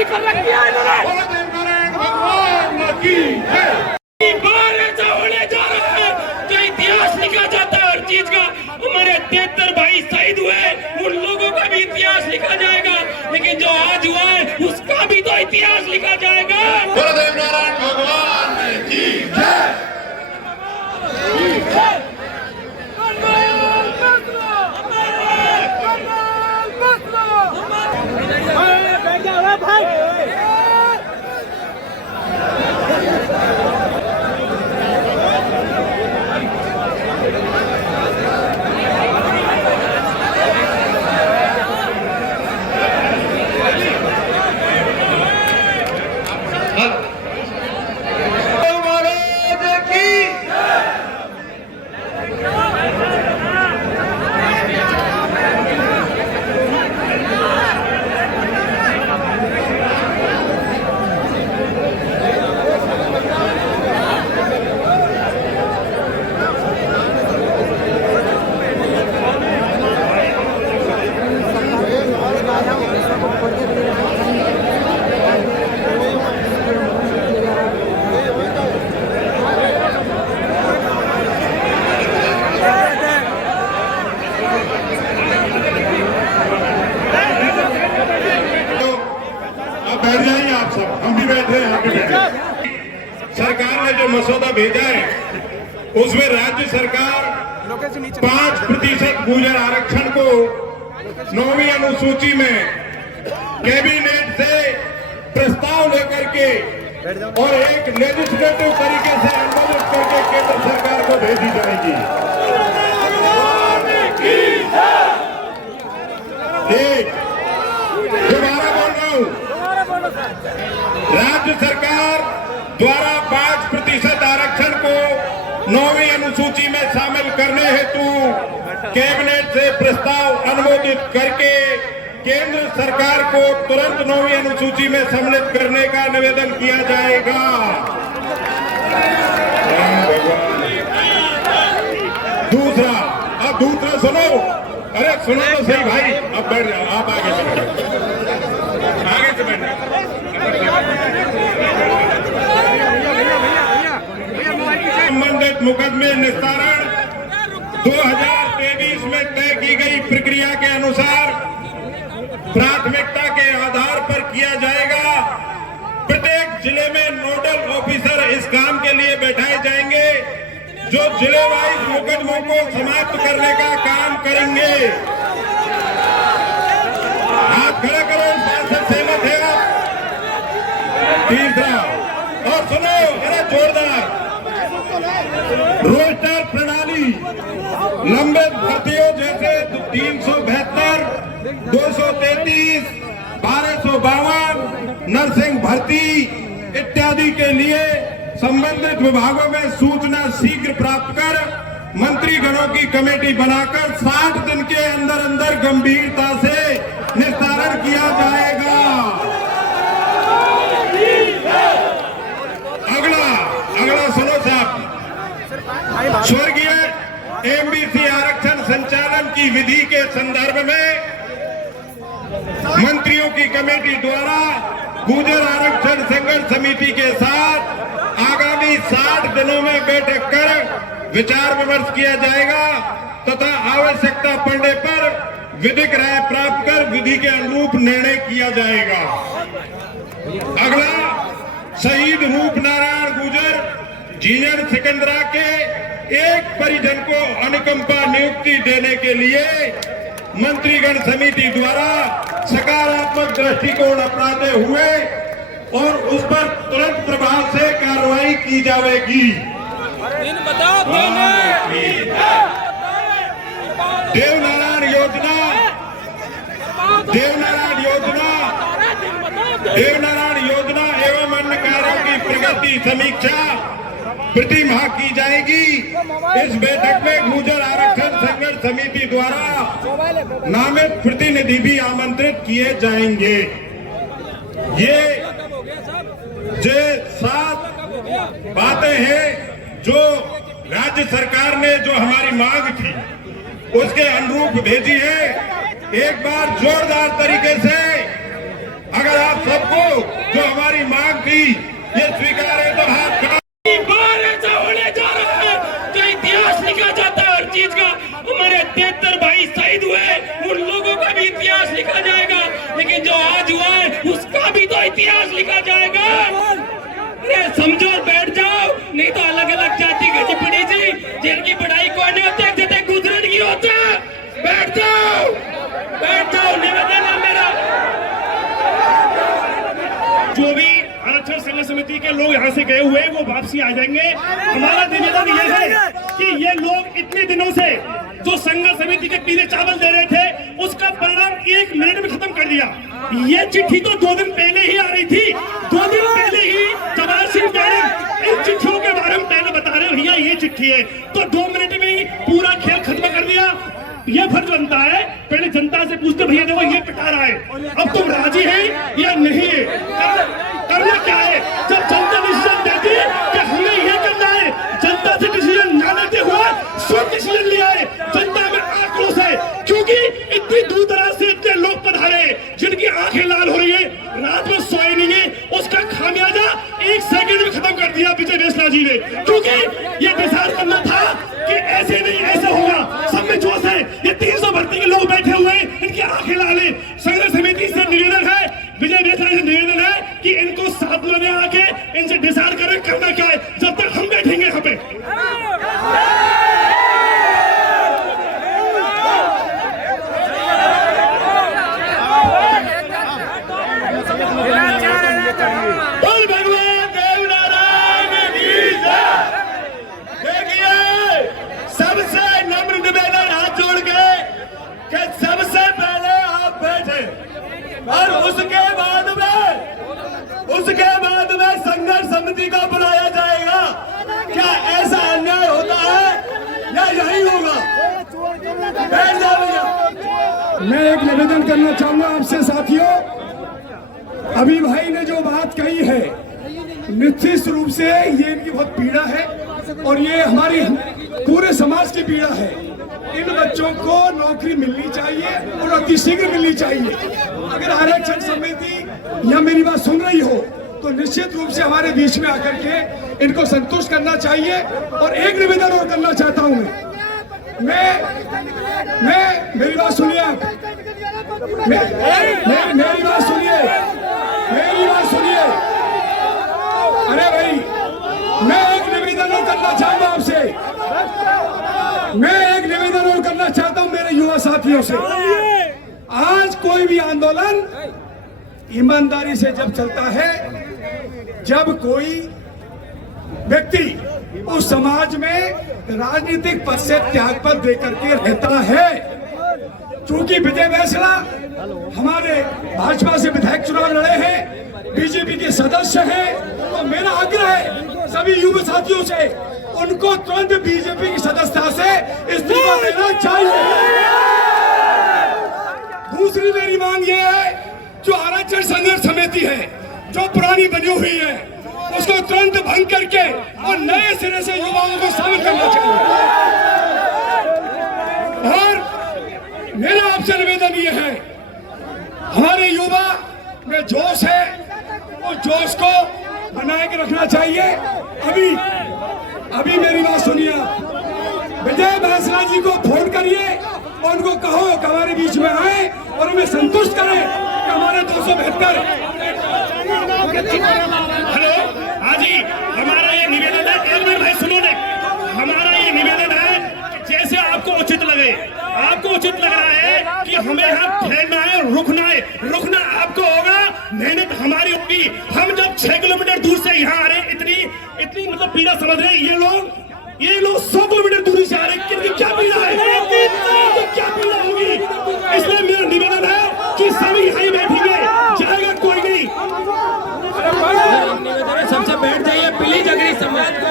निकल रखी है इन्होंने। भगवान की है। बार ऐसा होने जा रहा है तो इतिहास लिखा जाता है हर चीज का। हमारे 73 भाई शहीद हुए, उन लोगों का भी इतिहास लिखा जाएगा, लेकिन जो आज हुआ है उसका भी तो इतिहास लिखा जाएगा। गुरुदेव नारायण भगवान की जय। बैठ जाइए आप सब, हम भी बैठे हैं, आप भी बैठे। सरकार ने जो मसौदा भेजा है उसमें राज्य सरकार 5% गुर्जर आरक्षण को 9वीं अनुसूची में कैबिनेट से प्रस्ताव लेकर के और एक लेजिस्लेटिव तरीके से अनुमोदित करके केंद्र सरकार को भेजी जाएगी। दोबारा बोल रहा हूं, राज्य सरकार द्वारा 5% आरक्षण को 9वीं अनुसूची में शामिल करने हेतु कैबिनेट से प्रस्ताव अनुमोदित करके केंद्र सरकार को तुरंत 9वीं अनुसूची में सम्मिलित करने का निवेदन किया जाएगा। दूसरा सुनो, अरे सुनो तो सही भाई, अब बैठ जाओ, आप आगे से बैठ संबंधित मुकदमे निस्तारण 2023 में तय की गई प्रक्रिया के अनुसार प्राथमिकता के आधार पर किया जाएगा। प्रत्येक जिले में नोडल ऑफिसर इस काम के लिए बैठाए जाएंगे जो जिले वाइज मुकदमों को समाप्त करने का काम करेंगे। हाथ खड़ा करो, इस बात से सहमत है आप? तीसरा, और सुनो, अरे जोरदार, रोस्टर प्रणाली लंबित भर्तियों जैसे 372, 233, 1252 नर्सिंग भर्ती इत्यादि के लिए संबंधित विभागों में सूचना शीघ्र प्राप्त कर मंत्रीगणों की कमेटी बनाकर 60 दिन के अंदर अंदर गंभीरता से निस्तारण किया जाएगा। अगला सुनो साहब, स्वर्गीय एमबीसी आरक्षण संचालन की विधि के संदर्भ में मंत्रियों की कमेटी द्वारा गुर्जर आरक्षण संघर्ष समिति के साथ आगामी 60 दिनों में बैठक कर विचार विमर्श किया जाएगा तथा आवश्यकता पड़ने पर विधिक राय प्राप्त कर विधि के अनुरूप निर्णय किया जाएगा। अगला, शहीद रूप नारायण गुर्जर जीवन सिकंदरा के एक परिजन को अनुकंपा नियुक्ति देने के लिए मंत्रीगण समिति द्वारा सकारात्मक दृष्टिकोण अपनाते हुए और उस पर तुरंत प्रभाव से कार्रवाई की जाएगी। देवनारायण योजना एवं अन्य कार्यों की प्रगति समीक्षा प्रति माह की जाएगी। इस बैठक में गुर्जर आरक्षण संघर्ष समिति द्वारा नामित प्रतिनिधि भी आमंत्रित किए जाएंगे। ये 7 बातें हैं जो राज्य सरकार ने जो हमारी मांग थी उसके अनुरूप भेजी है। एक बार जोरदार तरीके से अगर आप सबको की ये स्वीकार है तो हाथ खड़ा। बार ऐसा होने जा रहा है तो इतिहास लिखा जाता है हर चीज का। हमारे 73 भाई शहीद हुए, उन लोगों का भी इतिहास लिखा जाएगा, लेकिन जो आज हुआ है उसका भी तो इतिहास लिखा जाएगा। अरे समझो और बैठ जाओ, नहीं तो अलग अलग जाति की पड़ी जी जिनकी पढ़ाई कोई नहीं होती, जैसे गुजरन की होता। बैठ जाओ, बैठ जाओ, निवेदन है मेरा। जो भी आरक्षण संघर्ष समिति के लोग यहाँ से गए हुए वो वापसी आ जाएंगे। हमारा निवेदन ये है कि ये लोग इतने दिनों से जो संघर्ष समिति के पीले चावल दे रहे थे उसका परिणाम 1 मिनट में खत्म कर दिया। ये चिट्ठी तो 2 दिन पहले ही आ रही थी। 2 दिन पहले ही जवाहर सिंह मैडम इन चिट्ठियों के बारे में पहले बता रहे भैया ये चिट्ठी है, तो 2 मिनट में ही पूरा खेल खत्म कर दिया। ये फर्ज बनता है पहले जनता से पूछते भैया देखो ये पिटा रहा है, अब तुम राजी है या नहीं है, करना क्या है। जब जनता डिसीजन देती कि हमें ये करना है, जनता से डिसीजन न लेते हुए स्वयं डिसीजन लिया है। जनता में आक्रोश है क्योंकि इतनी दूर दराज से इतने लोग पधारे जिनकी आंखें लाल हो रही है, रात में सोए नहीं है, उसका खामियाजा 1 सेकंड में खत्म कर दिया विजय बेसला जी ने। क्योंकि ये डिसाइड करना था कि ऐसे नहीं ऐसे होगा, सब में जोश है। ये 300 भर्ती के लोग बैठे हुए हैं, इनकी आंखें लाल है। संघर्ष समिति से निवेदन है, विजय बेसला से निवेदन है कि इनको साथ में आके इनसे डिसाइड करें करना क्या है, जब तक हम बैठेंगे यहाँ पे। बोल भगवान देवनारायण की जय। देखिए सबसे नम्र निवेदन हाथ जोड़ के कि सबसे पहले आप बैठे और उसके बाद में संघर्ष समिति को बुलाया जाएगा। क्या ऐसा अन्याय होता है या यही होगा? बैठ जाओ भैया। मैं एक निवेदन करना चाहूंगा आपसे साथियों। अभी भाई ने जो बात कही है निश्चित रूप से ये इनकी बहुत पीड़ा है और ये हमारी पूरे समाज की पीड़ा है। इन बच्चों को नौकरी मिलनी चाहिए और अतिशीघ्र मिलनी चाहिए। अगर आरक्षण समिति या मेरी बात सुन रही हो तो निश्चित रूप से हमारे बीच में आकर के इनको संतुष्ट करना चाहिए। और एक निवेदन और करना चाहता हूं मैं मेरी बात सुनिए आप, मेरी बात सुनिए, मेरी बात सुनिए। अरे भाई मैं एक निवेदन और करना चाहता हूं आपसे, मैं एक निवेदन और करना चाहता हूं मेरे युवा साथियों से। आज कोई भी आंदोलन ईमानदारी से जब चलता है, जब कोई व्यक्ति उस समाज में राजनीतिक पद से त्याग पद देकर के रहता है। चूंकि विजय बेसला हमारे भाजपा से विधायक चुनाव लड़े हैं, बीजेपी के सदस्य हैं, तो मेरा आग्रह है सभी युवा साथियों से उनको तुरंत बीजेपी की सदस्यता से इस्तीफा देना चाहिए। दूसरी मेरी मांग ये है, जो आरक्षण संघर्ष समिति है जो पुरानी बनी हुई है उसको तुरंत भंग करके और नए सिरे से युवाओं को शामिल करना चाहिए। और मेरा आपसे निवेदन ये है, हमारे युवा में जोश है, उस जोश को बनाए के रखना चाहिए। अभी मेरी बात सुनिए, विजय बेसला जी को फोन करिए और उनको कहो कि हमारे बीच में आए और हमें संतुष्ट करें कि हमारे 272। हेलो, हाँ जी, हमारा ये निवेदन है, एक मिनट भाई सुनो ने, हमारा ये निवेदन है जैसे आपको उचित लगे, आपको उचित लग रहा है कि हमें यहाँ ठहरना है, रुकना आपको होगा, मेहनत हमारी होगी। हम जब 6 किलोमीटर दूर से यहाँ आ रहे हैं, इतनी मतलब पीड़ा समझ रहे हैं ये लोग 100 किलोमीटर दूरी से आ रहे हैं, कितनी क्या पीड़ा है, क्या पीड़ा होगी। इसलिए मेरा निवेदन है कि सभी यहीं बैठेंगे, जाएगा कोई नहीं। सबसे बैठ जाइए प्लीज, अगर इस समाज को